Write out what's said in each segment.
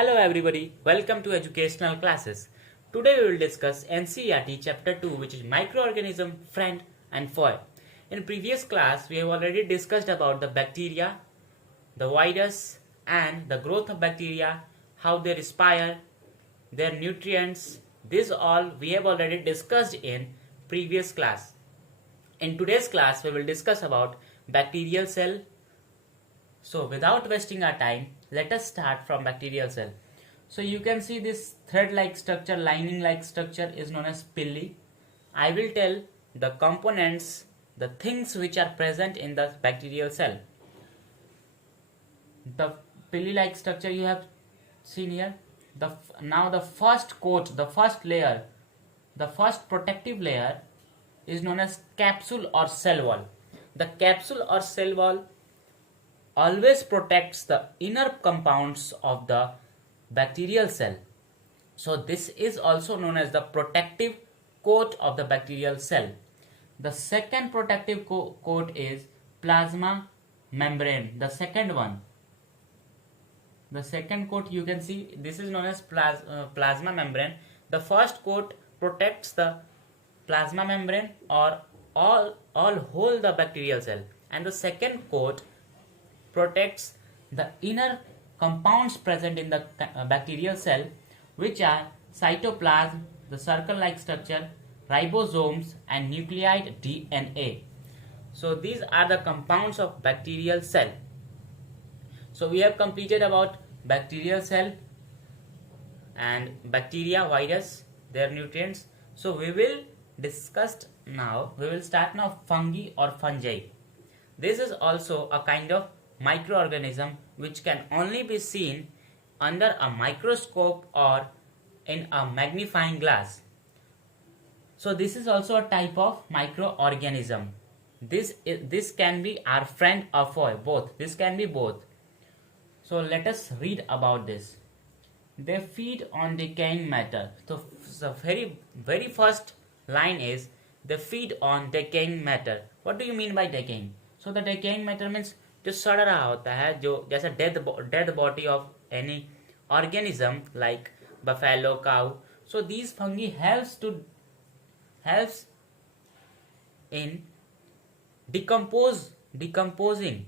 Hello everybody, welcome to educational classes. Today we will discuss NCERT chapter 2, which is Microorganism, Friend and Foe. In previous class we have already discussed about the bacteria, the virus and the growth of bacteria, how they respire, their nutrients. This all we have already discussed in previous class. In today's class we will discuss about bacterial cell. So without wasting our time, let us start from bacterial cell. So you can see this thread-like structure, lining-like structure is known as pili. I will tell the components, the things which are present in the bacterial cell. The pili-like structure you have seen here. Now the first coat, the first layer, the first protective layer is known as capsule or cell wall. The capsule or cell wall always protects the inner compounds of the bacterial cell. So this is also known as the protective coat of the bacterial cell. The second protective coat is plasma membrane. The second one, the second coat you can see, this is known as plasma membrane. The first coat protects the plasma membrane or all whole the bacterial cell, and the second coat protects the inner compounds present in the bacterial cell, which are cytoplasm, the circle-like structure, ribosomes and nucleide DNA. So these are the compounds of bacterial cell. So we have completed about bacterial cell and bacteria, virus, their nutrients. So we will start now fungi or fungi. This is also a kind of microorganism which can only be seen under a microscope or in a magnifying glass. So this is also a type of microorganism. This can be our friend or foe, both. This can be both. So let us read about this. They feed on decaying matter. So the very first line is they feed on decaying matter. What do you mean by decaying? So the decaying matter means जो सड़ रहा होता है, जो जैसा dead body of any organism like buffalo, cow. So these fungi helps in decomposing.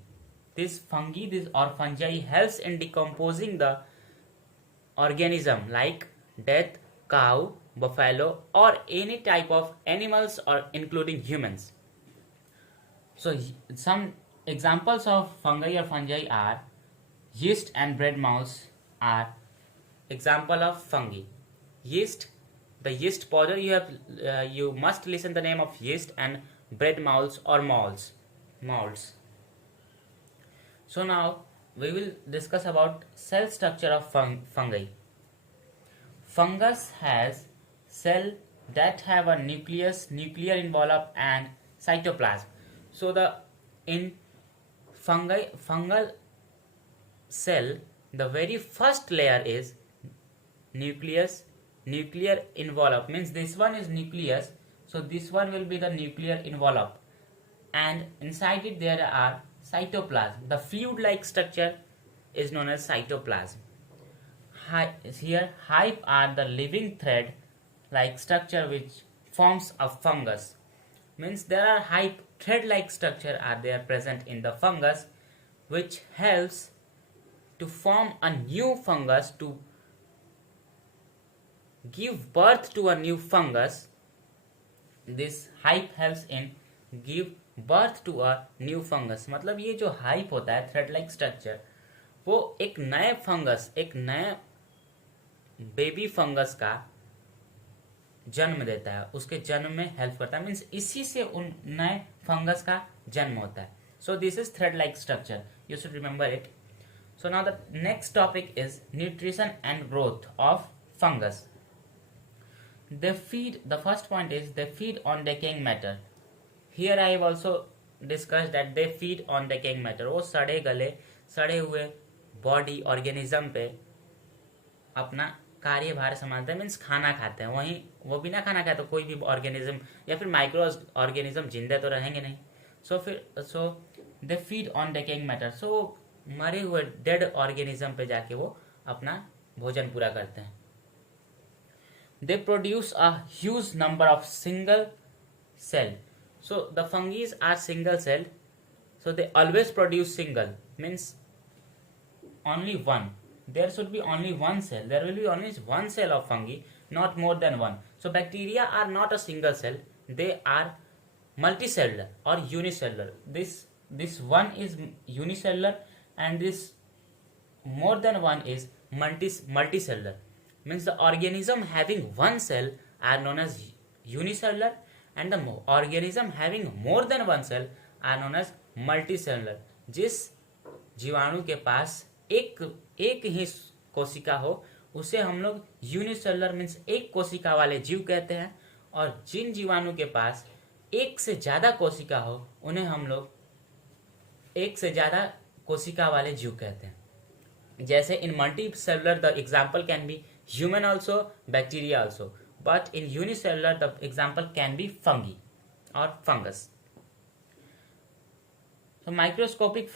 This fungi helps in decomposing the organism like dead cow, buffalo or any type of animals or including humans. So some examples of fungi or fungi are yeast and bread molds are example of fungi. Yeast, the yeast powder you must listen the name of yeast, and bread molds or molds. So now we will discuss about cell structure of fungi. Fungus has cell that have a nuclear envelope and cytoplasm. So in fungal cell, the very first layer is nuclear envelope, means this one is nucleus, so this one will be the nuclear envelope, and inside it there are cytoplasm. The fluid like structure is known as cytoplasm. Here hyphae are the living thread like structure which forms a fungus, means there are hyphae thread-like structure are there present in the fungus, which helps to form a new fungus, to give birth to a new fungus. This hype helps in give birth to a new fungus. मतलब ये जो hype होता है thread-like structure, वो एक नए fungus, एक नए बेबी फंगस का जन्म देता है, उसके जन्म में हेल्प करता है, मीन्स इसी से उन नए फंगस का जन्म होता है. So this is thread like structure, you should remember it. So now the next topic is nutrition and growth of fungus. They feed, the first point is they feed on decaying matter. Here I have also discussed that they feed on decaying matter. वो सड़े हुए body organism पे अपना कार्यभार संभालते हैं, means खाना खाते हैं. वहीं वो बिना खाना खाए तो कोई भी ऑर्गेनिज्म या फिर माइक्रो ऑर्गेनिज्म जिंदा तो रहेंगे नहीं. सो दे फीड ऑन डेकेइंग मैटर. सो मरे हुए डेड ऑर्गेनिज्म पे जाके वो अपना भोजन पूरा करते हैं. They produce a huge number of single cell. So the fungi are single cell. So they always produce single, means only one. There should be only one cell. There will be only one cell of fungi, not more than one. So bacteria are not a single cell. They are multicellular or unicellular. This one is unicellular and this more than one is multicellular. Means the organism having one cell are known as unicellular and the organism having more than one cell are known as multicellular. जिस जीवाणु के पास एक ही कोशिका हो उसे हम लोग unicellular means एक कोशिका वाले जीव कहते हैं, और जिन जीवाणु के पास एक से ज्यादा कोशिका हो उन्हें हम लोग एक से ज्यादा कोशिका वाले जीव कहते हैं. जैसे in multicellular the example can be human also, bacteria also, but in unicellular the example can be fungi or fungus. So microscopic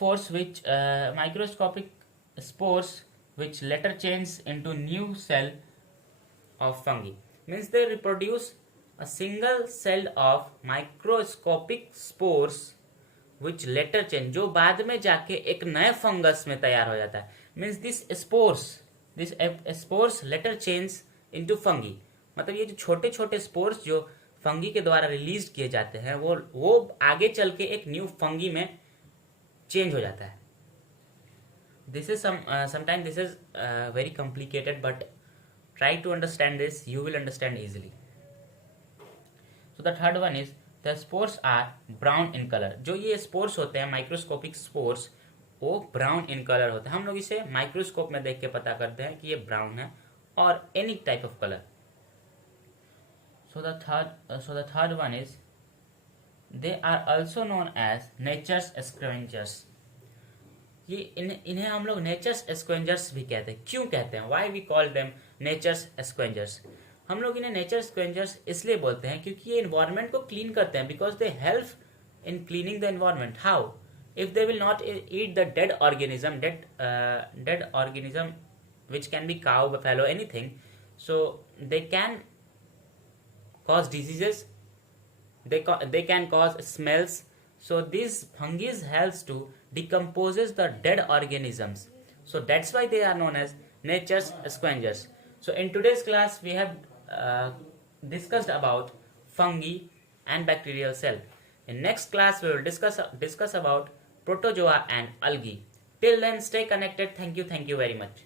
spores which later change into new cell of fungi, means they reproduce a single cell of microscopic spores which later change, जो बाद में जाके एक नए fungus में तैयार हो जाता है. means this spores later change into fungi. मतलब ये जो छोटे छोटे स्पोर्स जो फंगी के द्वारा रिलीज किए जाते हैं वो आगे चल के एक न्यू फंगी में चेंज हो जाता है. This is sometime this is very complicated but try to understand this, you will understand easily. So the third one is the spores are brown in colour. जो ये स्पोर्स होते हैं microscopic spores वो brown in colour होता है. हम लोग इसे माइक्रोस्कोप में देख के पता करते हैं कि ये ब्राउन है और any type of colour. So the third one is they are also known as nature's scavengers. ये इन्हें हम लोग नेचर्स स्क्वेंजर्स भी कहते हैं. क्यों कहते हैं? Why we call them nature's scavengers. हम लोग इन्हें नेचर स्क्वेंजर्स इसलिए बोलते हैं क्योंकि ये इन्वायरमेंट को क्लीन करते हैं, because they help in cleaning the environment. How? If they will not eat the dead organism which can be cow, buffalo, anything, so they can cause diseases, they can cause smells. So these fungi helps to decomposes the dead organisms, so that's why they are known as nature's scavengers. So in today's class we have discussed about fungi and bacterial cell. In next class we will discuss about protozoa and algae. Till then, stay connected. Thank you very much.